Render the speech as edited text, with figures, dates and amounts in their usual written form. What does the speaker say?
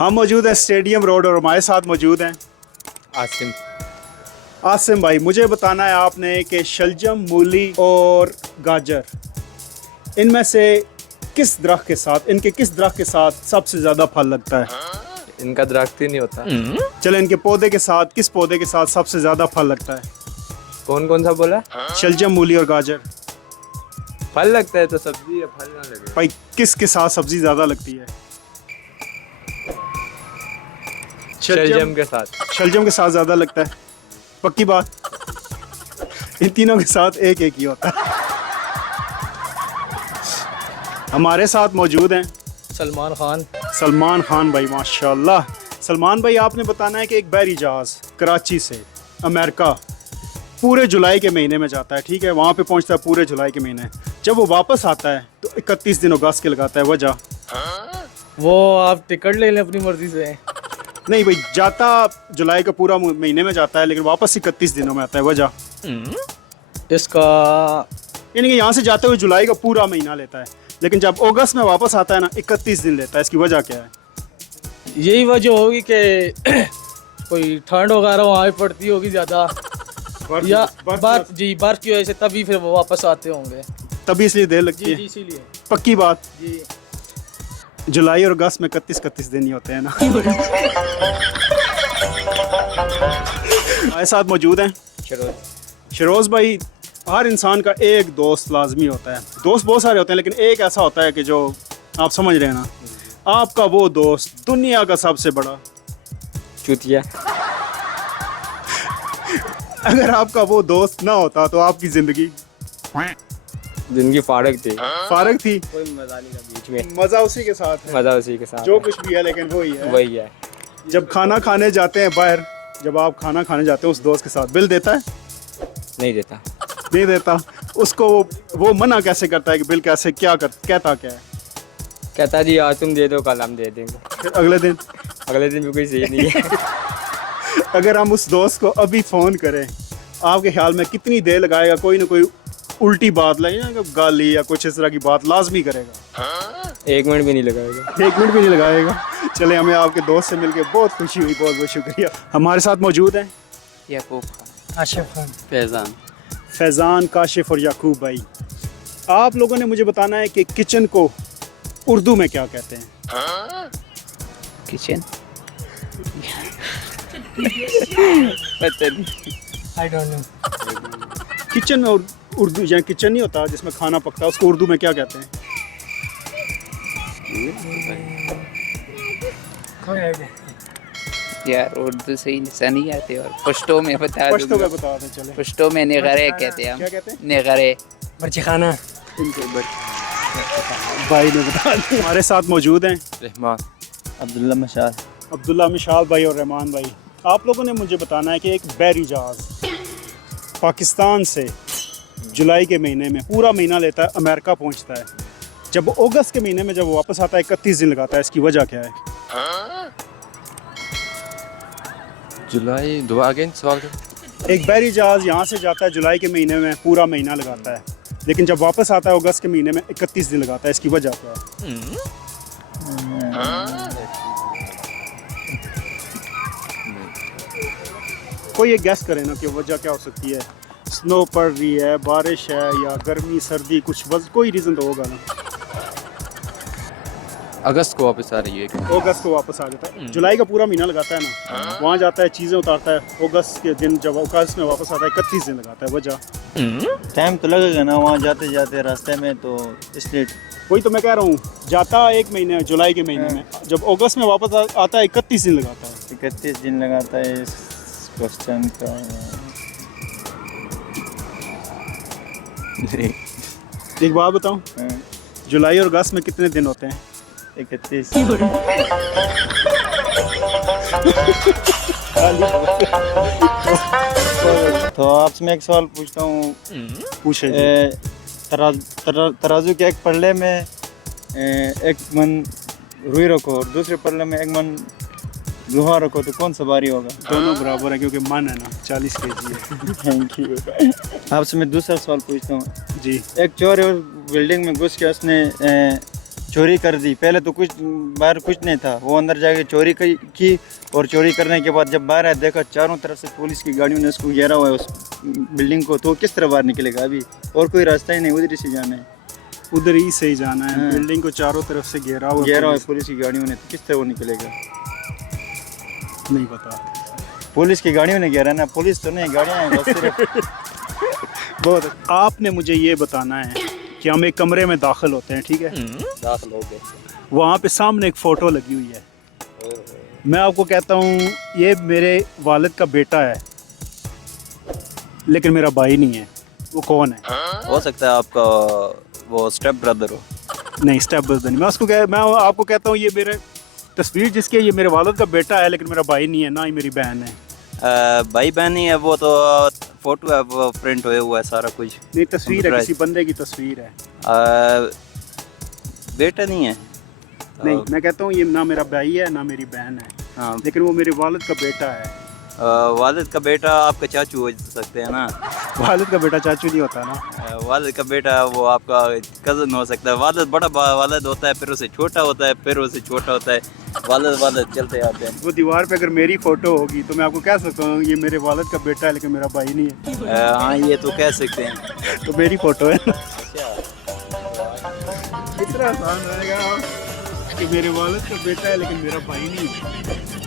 हम मौजूद हैं स्टेडियम रोड और हमारे साथ मौजूद हैं आसिम। आसिम भाई, मुझे बताना है आपने कि शलजम, मूली और गाजर, इनमें से किस दरख्त के साथ सबसे ज़्यादा फल लगता है? इनका दरख्त ही नहीं होता। चलो, इनके पौधे के साथ किस पौधे के साथ सबसे ज़्यादा फल लगता है? कौन कौन सा बोला? शलजम, मूली और गाजर। फल लगता है तो सब्जी या फल ना लगे। भाई, किस के साथ सब्जी ज़्यादा लगती है? शलजम के साथ। शलजम के साथ ज़्यादा लगता है, पक्की बात? इन तीनों के साथ एक एक ही होता है। हमारे साथ मौजूद हैं सलमान खान भाई, माशाल्लाह। सलमान भाई, आपने बताना है कि एक बहरी जहाज़ कराची से अमेरिका पूरे जुलाई के महीने में जाता है, ठीक है? वहाँ पे पहुँचता है पूरे जुलाई के महीने। जब वो वापस आता है तो 31 दिन अगस्त के लगाता है। वजह? वो आप टिकट ले लें अपनी मर्जी से। नहीं भाई, जाता जुलाई का पूरा महीने में जाता है लेकिन वापस 31 दिनों में आता है। वजह? इसका यानी कि यहाँ से जाते हुए जुलाई का पूरा महीना लेता है लेकिन जब अगस्त में वापस आता है ना, 31 दिन लेता है। इसकी वजह क्या है? यही वजह होगी कि कोई ठंड वगैरह वहाँ पे पड़ती होगी ज़्यादा, या बर्फ की वजह से, तभी फिर वो वापस आते होंगे, तभी इसलिए देर लगती है। इसीलिए। पक्की बात? जी। जुलाई और अगस्त में 31 दिन ही होते हैं ना। हमारे साथ मौजूद हैं शरोज भाई। हर इंसान का एक दोस्त लाजमी होता है। दोस्त बहुत सारे होते हैं लेकिन एक ऐसा होता है कि जो आप समझ रहे हैं ना, आपका वो दोस्त दुनिया का सबसे बड़ा चूतिया। अगर आपका वो दोस्त ना होता तो आपकी जिंदगी फारग थी। फारग थी। कोई मजा नहीं था बीच में। मजा उसी के साथ है, मजा उसी के साथ जो है। कुछ भी है, लेकिन वही है। जब खाना खाने जाते हैं बाहर, जब आप खाना खाने जाते हैं उस दोस्त के साथ, बिल देता है? नहीं देता। नहीं देता। उसको वो मना कैसे करता है कि बिल कैसे, कहता क्या है? कहता जी आज तुम दे दो, कल हम दे देंगे। फिर अगले दिन भी कोई सही नहीं है। अगर हम उस दोस्त को अभी फ़ोन करें, आपके ख्याल में कितनी देर लगाएगा? कोई ना कोई उल्टी बात लगेगा, गाली या कुछ इस तरह की बात लाजमी करेगा। 1 मिनट भी नहीं लगाएगा। 1 मिनट भी नहीं लगाएगा। चले, हमें आपके दोस्त से मिलके बहुत खुशी हुई, बहुत बहुत शुक्रिया। हमारे साथ मौजूद हैं याकूब खान, आशिफ खान, फैज़ान, काशिफ और याकूब भाई। आप लोगों ने मुझे बताना है कि किचन को उर्दू में क्या कहते हैं? किचन पता नहीं। I don't know. किचन और उर्दू, या किचन नहीं होता जिसमें खाना पकता है, उसको उर्दू में क्या कहते हैं? यार उर्दू से ही नहीं आते और पश्तो में बता पश्तो में बता दें। चले, पश्तो में निगरे कहते हैं हम। क्या कहते हैं? निगरे। बर्ची खाना। इनको भाई ने बता दिया। हमारे साथ मौजूद हैं रहमान, अब्दुल्ला मिशाल भाई और रहमान भाई। आप लोगों ने मुझे बताना है कि एक बहरी जहाज़ पाकिस्तान से जुलाई के महीने में पूरा महीना लेता है, अमेरिका पहुंचता है। जब अगस्त के महीने में जब वापस आता है 31 दिन लगाता है। इसकी वजह क्या है? जुलाई दुआ अगेन सवाल कर। एक बहरी जहाज़ यहाँ से जाता है जुलाई के महीने में, पूरा महीना लगाता है, लेकिन जब वापस आता है अगस्त के महीने में 31 दिन लगाता है। इसकी वजह क्या है? कोई एक गैस करे ना कि वजह क्या हो सकती है। स्नो पड़ रही है, बारिश है, या गर्मी सर्दी, कोई रीज़न तो होगा ना। अगस्त को वापस आ रही है। अगस्त को वापस आ जाता है। जुलाई का पूरा महीना लगाता है ना, वहाँ जाता है, चीज़ें उतारता है। अगस्त के दिन जब अगस्त में वापस आता है 31 दिन लगाता है। वजह? टाइम तो लगेगा ना वहाँ जाते जाते रास्ते में, तो इसलिए वही तो मैं कह रहा हूँ, जाता एक महीने जुलाई के महीने में, जब अगस्त में वापस आता है 31 दिन लगाता है। 31 दिन लगाता है। इस क्वेश्चन का एक बात बताऊँ, जुलाई और अगस्त में कितने दिन होते हैं? 31। तो आपसे मैं एक सवाल पूछता हूँ। पूछे। तराजू के एक पल्ले में एक मन रुई रखो और दूसरे पल्ले में एक मन लोहा रखो, तो कौन सा भारी होगा? दोनों बराबर है क्योंकि मन है ना 40 kg है। Thank you. आपसे मैं दूसरा सवाल पूछता हूँ जी। एक चोर है, बिल्डिंग में घुस के उसने चोरी कर दी। पहले तो कुछ बाहर कुछ नहीं था, वो अंदर जाके चोरी की और चोरी करने के बाद जब बाहर आया देखा चारों तरफ से पुलिस की गाड़ियों ने उसको घेरा हुआ है उस बिल्डिंग को, तो किस तरह बाहर निकलेगा? अभी और कोई रास्ता ही नहीं, उधर ही से जाना है, उधर ही से ही जाना है। हाँ। बिल्डिंग को चारों तरफ से घेरा हुआ है पुलिस की गाड़ियों ने, तो किस तरह वो निकलेगा? नहीं पता। पुलिस की गाड़ियों ने घेरा ना, पुलिस तो नहीं, गाड़ियाँ हैं बस सिर्फ। बहुत। आपने मुझे ये बताना है कि हम एक कमरे में दाखिल होते हैं, ठीक है? दाखिल हो गए। वहाँ पे सामने एक फ़ोटो लगी हुई है। मैं आपको कहता हूँ ये मेरे वालिद का बेटा है, लेकिन मेरा भाई नहीं है। वो कौन है? हो सकता है आपका वो स्टेप ब्रदर हो। नहीं, स्टेप ब्रदर नहीं। मैं आपको कहता हूँ ये मेरे तस्वीर जिसकी है, ये मेरे वालिद का बेटा है, लेकिन मेरा भाई नहीं है, ना ही मेरी बहन है। भाई बहन ही है, वो तो फोटो है, वो प्रिंट हुआ हुआ है सारा कुछ। नहीं, तस्वीर है, किसी बंदे की तस्वीर है। बेटा नहीं है। नहीं, मैं कहता हूँ ये ना मेरा भाई है ना मेरी बहन है, हाँ, लेकिन वो मेरे वालिद का बेटा है। वालिद का बेटा आपका चाचू हो सकते हैं ना? वालिद का बेटा चाचू नहीं होता ना। वालिद का बेटा वो आपका कज़न हो सकता है। वालिद बड़ा वालिद होता है, फिर उसे छोटा होता है, फिर उसे छोटा होता है, वालिद चलते आते हैं। वो दीवार पे अगर मेरी फ़ोटो होगी तो मैं आपको कह सकता हूँ ये मेरे वालिद का बेटा है, लेकिन मेरा भाई नहीं है। हाँ, ये तो कह सकते हैं। तो मेरी फ़ोटो है। इतना आसान रहेगा कि मेरे वालिद का बेटा है, लेकिन मेरा भाई नहीं है।